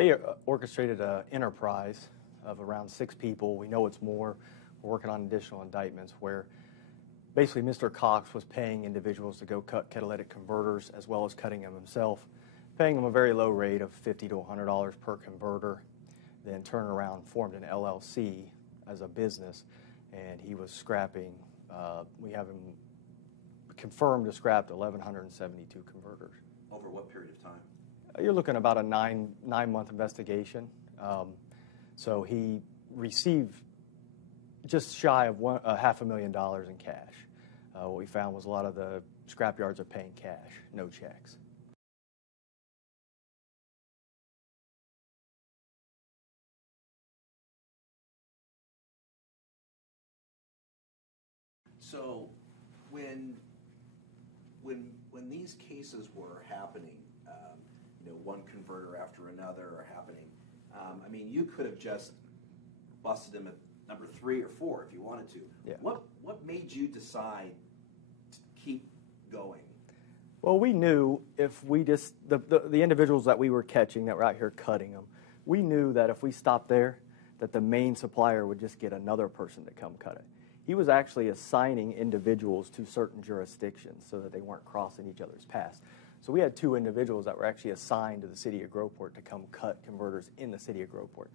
They orchestrated an enterprise of around 6 people. We know it's more. We're working on additional indictments where basically Mr. Cox was paying individuals to go cut catalytic converters as well as cutting them himself, paying them a very low rate of $50 to $100 per converter, then turn around, formed an LLC as a business, and he was scrapping. We have him confirmed to scrap 1,172 converters. Over what period of time? You're looking about a nine-month investigation. So he received just shy of $500,000 in cash. What we found was a lot of the scrap yards are paying cash, no checks. So when these cases were happening, one converter after another are happening, I mean, you could have just busted him at number 3 or 4 if you wanted to. Yeah. What made you decide to keep going? Well, we knew if we just, the individuals that we were catching that were out here cutting them, we knew that if we stopped there, that the main supplier would just get another person to come cut it. He was actually assigning individuals to certain jurisdictions so that they weren't crossing each other's paths. So we had 2 individuals that were actually assigned to the city of Groveport to come cut converters in the city of Groveport.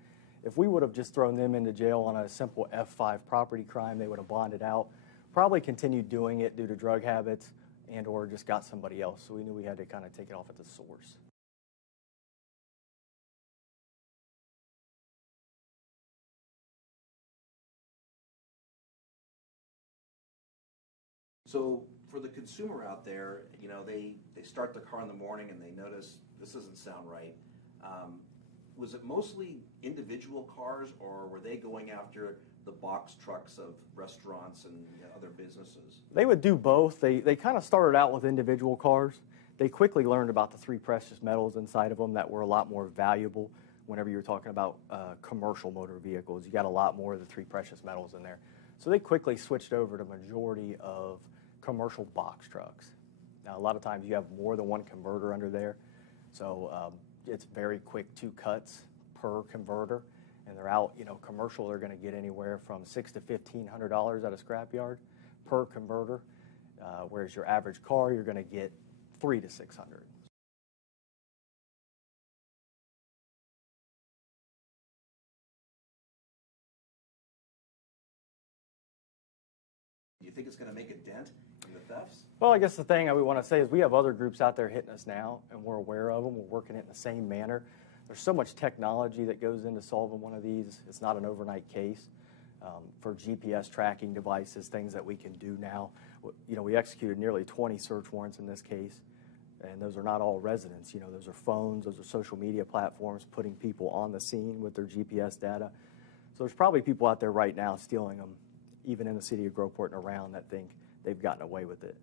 If we would have just thrown them into jail on a simple F5 property crime, they would have bonded out, probably continued doing it due to drug habits and or just got somebody else. So we knew we had to kind of take it off at the source. So for the consumer out there, they start their car in the morning and they notice this doesn't sound right. Was it mostly individual cars, or were they going after the box trucks of restaurants and other businesses? They would do both. They kind of started out with individual cars. They quickly learned about the 3 precious metals inside of them that were a lot more valuable whenever you're talking about commercial motor vehicles. You got a lot more of the 3 precious metals in there. So they quickly switched over to majority of commercial box trucks. Now, a lot of times you have more than one converter under there. So it's very quick 2 cuts per converter, and they're out, commercial, they're going to get anywhere from $600 to $1,500 at a scrapyard per converter, whereas your average car, you're going to get $300 to $600. Do you think it's going to make a dent in the thefts? Well, I guess the thing I would want to say is we have other groups out there hitting us now, and we're aware of them. We're working it in the same manner. There's so much technology that goes into solving one of these. It's not an overnight case. For GPS tracking devices, things that we can do now. We executed nearly 20 search warrants in this case, and those are not all residents. Those are phones, those are social media platforms, putting people on the scene with their GPS data. So there's probably people out there right now stealing them, even in the city of Groveport and around, that think they've gotten away with it.